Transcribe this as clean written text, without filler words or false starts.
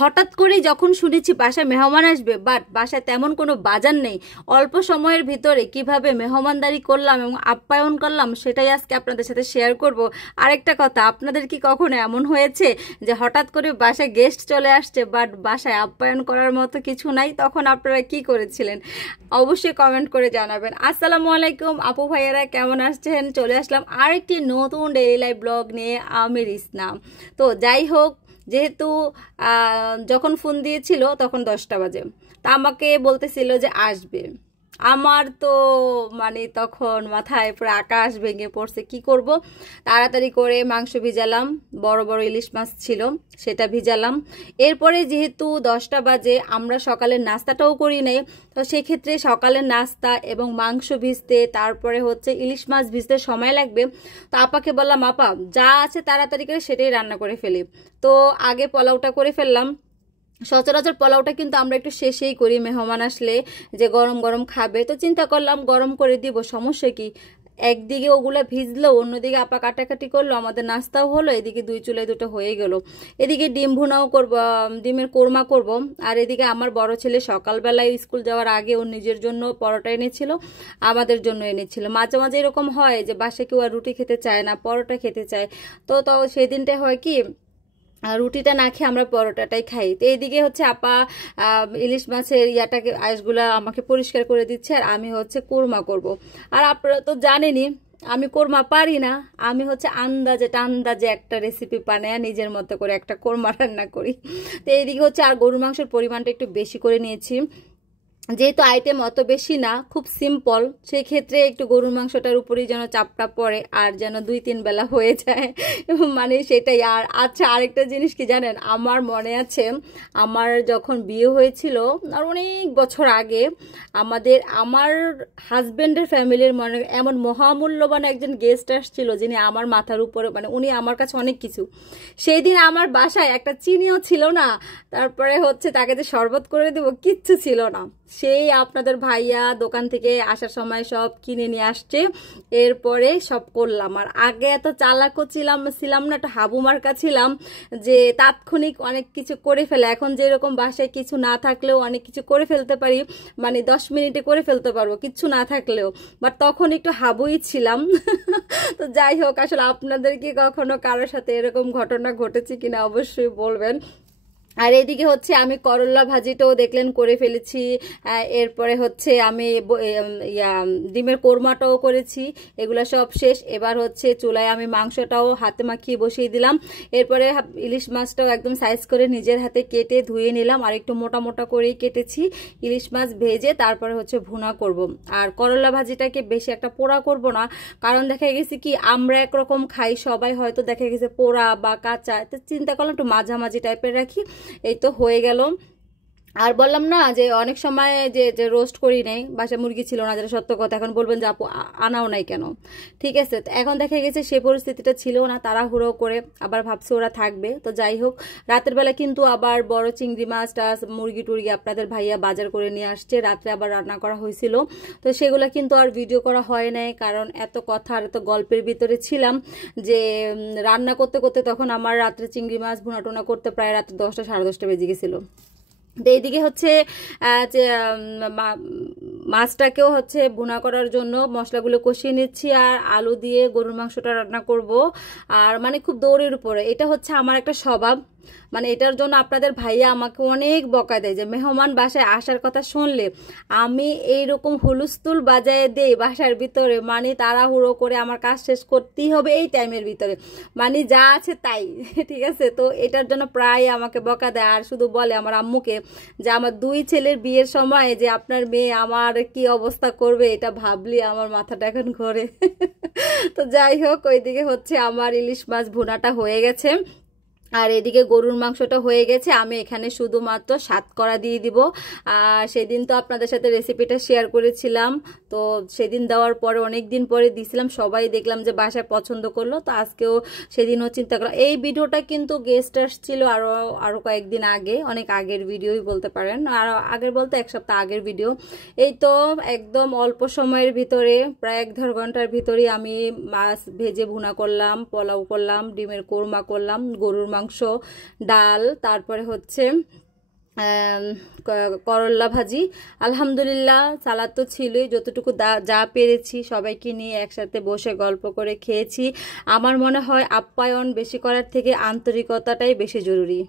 হঠাৎ করে যখন শুনেছি বাসায় মেহমান আসবে, বাট বাসায় তেমন কোনো বাজার নেই, অল্প সময়ের ভিতরে কিভাবে মেহমানদারি করলাম এবং আপ্যায়ন করলাম সেটাই আজকে আপনাদের সাথে শেয়ার করব। আরেকটা কথা, আপনাদের কি কখনো এমন হয়েছে যে হঠাৎ করে বাসায় গেস্ট চলে আসছে বাট বাসায় আপ্যায়ন করার মতো কিছু নাই? তখন আপনারা কি করেছিলেন অবশ্যই কমেন্ট করে জানাবেন। আসসালামু আলাইকুম আপু ভাইয়েরা, কেমন আসছেন? চলে আসলাম আরেকটি নতুন ডেইলি লাইফ ব্লগ নিয়ে, আমি রিসনা। তো যাই হোক, যেহেতু যখন ফোন দিয়েছিল তখন 10টা বাজে, তা আমাকে বলতেছিল যে আসবে। আমার তো মানে তখন মাথায় পুরো আকাশ ভেঙে পড়ছে, কি করব। তাড়াতাড়ি করে মাংস ভিজালাম, বড় বড় ইলিশ মাছ ছিল সেটা ভিজালাম। এরপরে যেহেতু 10টা বাজে, আমরা সকালের নাস্তাটাও করি নাই, তো সেক্ষেত্রে সকালের নাস্তা এবং মাংস ভিজতে, তারপরে হচ্ছে ইলিশ মাছ ভিজতে সময় লাগবে। তো আপাকে বললাম, আপা যা আছে তাড়াতাড়ি করে সেটাই রান্না করে ফেলি। তো আগে পোলাওটা করে ফেললাম। সচরাচর পোলাওটা কিন্তু আমরা একটু শেষেই করি মেহমান আসলে, যে গরম গরম খাবে, তো চিন্তা করলাম গরম করে দিব, সমস্যা কি। একদিকে ওগুলা ভিজলো, অন্যদিকে আপা কাটাকাটি করলো, আমাদের নাস্তাও হলো, এদিকে দুই চুলায় দুটো হয়ে গেল। এদিকে ডিম ভুনাও করব, ডিমের কোরমা করব। আর এদিকে আমার বড় ছেলে সকালবেলায় স্কুল যাওয়ার আগে ওর নিজের জন্য পরোটা এনেছিল, আমাদের জন্য এনেছিল। মাঝে মাঝে এরকম হয় যে বাসায় কেউ আর রুটি খেতে চায় না, পরোটা খেতে চায়। তো সেদিনটা হয় কি, রুটিটা না খেয়ে আমরা পরোটাটাই খাই। তো এইদিকে হচ্ছে আপা ইলিশ মাছের ইয়াটাকে আইসগুলা আমাকে পরিষ্কার করে দিচ্ছে, আর আমি হচ্ছে কোরমা করব। আর আপনারা তো জানেনই আমি কোরমা পারি না, আমি হচ্ছে আন্দাজে একটা রেসিপি বানায় নিজের মতো করে একটা কোরমা রান্না করি। তো এইদিকে হচ্ছে আর গরুর মাংসের পরিমাণটা একটু বেশি করে নিয়েছি, যেহেতু আইটেম অত বেশি না, খুব সিম্পল, সেই ক্ষেত্রে একটু গরুর মাংসটার উপরেই যেন চাপটা পড়ে আর যেন 2-3 বেলা হয়ে যায়, মানে সেটাই। আর আচ্ছা, আরেকটা জিনিস কি জানেন, আমার মনে আছে আমার যখন বিয়ে হয়েছিল আর অনেক বছর আগে, আমার হাজবেন্ডের ফ্যামিলির মনে এমন মহামূল্যবান একজন গেস্ট আসছিল, যিনি আমার মাথার উপরে, মানে উনি আমার কাছে অনেক কিছু। সেই দিন আমার বাসায় একটা চিনিও ছিল না, তারপরে হচ্ছে তাকে যে শরবত করে দেবো কিচ্ছু ছিল না। সেই আপনাদের ভাইয়া দোকান থেকে আসার সময় সব কিনে নিয়ে আসছে, এরপরে সব করলাম। আর আগে এত চালাকও ছিলাম না, একটা হাবু মার্কা ছিলাম, যে তাৎক্ষণিক অনেক কিছু করে ফেলে। এখন যেরকম বাসায় কিছু না থাকলেও অনেক কিছু করে ফেলতে পারি, মানে 10 মিনিটে করে ফেলতে পারবো কিচ্ছু না থাকলেও, বাট তখন একটু হাবুই ছিলাম। তো যাই হোক, আসলে আপনাদের কি কখনো কারোর সাথে এরকম ঘটনা ঘটেছে কিনা অবশ্যই বলবেন। আর এদিকে হচ্ছে আমি করলা ভাজিটাও দেখলেন করে ফেলেছি, এরপরে হচ্ছে আমি ডিমের কোরমাটাও করেছি, এগুলো সব শেষ। এবার হচ্ছে চুলায় আমি মাংসটাও হাতে মাখিয়ে বসিয়ে দিলাম। এরপরে ইলিশ মাছটাও একদম সাইজ করে নিজের হাতে কেটে ধুয়ে নিলাম, আর একটু মোটা মোটা করেই কেটেছি। ইলিশ মাছ ভেজে তারপরে হচ্ছে ভুনা করব। আর করলা ভাজিটাকে বেশি একটা পোড়া করব না, কারণ দেখা গেছে কি আমরা একরকম খাই, সবাই হয়তো দেখা গেছে পোড়া বা কাঁচা, তো চিন্তা করলাম একটু মাঝামাঝি টাইপের রাখি। এই তো হয়ে গেল। আর বললাম না যে অনেক সময় যে রোস্ট করি নাই, বাসায় মুরগি ছিল না, যেটা সত্য কথা। এখন বলবেন যে আপু আনাও নাই কেন, ঠিক আছে। এখন দেখা গেছে সে পরিস্থিতিটা ছিল না, তাড়াহুড়ো করে আবার ভাবছে ওরা থাকবে। তো যাই হোক, রাতের বেলা কিন্তু আবার বড় চিংড়ি মাছ টাছ মুরগি টুরগি আপনাদের ভাইয়া বাজার করে নিয়ে আসছে, রাত্রে আবার রান্না করা হয়েছিল। তো সেগুলো কিন্তু আর ভিডিও করা হয় নাই, কারণ এত কথা আর এত গল্পের ভিতরে ছিলাম যে রান্না করতে করতে তখন আমার রাত্রে চিংড়ি মাছ ভুনা টুনা করতে প্রায় রাত্রে 10টা 10:30 বেজে গেছিলো। এইদিকে হচ্ছে মাছটাকেও হচ্ছে ভুনা করার জন্য মশলাগুলো কষিয়ে নিচ্ছি, আর আলু দিয়ে গরুর মাংসটা রান্না করব। আর মানে খুব দৌড়ের উপরে, এটা হচ্ছে আমার একটা স্বভাব, মানে এটার জন্য আপনাদের ভাইয়া আমাকে অনেক বকা দেয় যে মেহমান বাসায় আসার কথা শুনলে আমি এইরকম হুলস্থুল বাজায় দেই বাসার ভিতরে, মানে তাড়াহুড়ো করে আমার কাজ শেষ করতেই হবে এই টাইমের ভিতরে, মানে যা আছে তাই। ঠিক আছে, তো এটার জন্য প্রায় আমাকে বকা দেয়। আর শুধু বলে আমার আম্মুকে যে আমার 2 ছেলের বিয়ের সময় যে আপনার মেয়ে আমার কি অবস্থা করবে, এটা ভাবলি আমার মাথাটা এখন ঘোরে। তো যাই হোক, ওইদিকে হচ্ছে আমার ইলিশ মাছ ভুনাটা হয়ে গেছে, আর এদিকে গরুর মাংসটা হয়ে গেছে। আমি এখানে শুধুমাত্র 7 করা দিয়ে দিব। আর সেদিন তো আপনাদের সাথে রেসিপিটা শেয়ার করেছিলাম, তো সেদিন দেওয়ার পরে অনেক দিন পরে দিয়েছিলাম, সবাই দেখলাম যে বাসায় পছন্দ করলো। তো আজকেও সেদিনও চিন্তা করলাম। এই ভিডিওটা কিন্তু গেস্ট আসছিল আরও কয়েকদিন আগে, অনেক আগের ভিডিওই বলতে পারেন, আর আগের বলতে 1 সপ্তাহ আগের ভিডিও। এই তো একদম অল্প সময়ের ভিতরে প্রায় 1-1.5 ঘন্টার ভিতরেই আমি মাছ ভেজে ভুনা করলাম, পোলাও করলাম, ডিমের কোরমা করলাম, গরুর মাংস, ডাল, তারপরে হচ্ছে করল্লা ভাজি, আলহামদুলিল্লাহ। সালাদ তো ছিলই, যতটুকু যা পেরেছি সবাইকে নিয়ে একসাথে বসে গল্প করে খেয়েছি। আমার মনে হয় আপ্যায়ন বেশি করার থেকে আন্তরিকতাটাই বেশি জরুরি।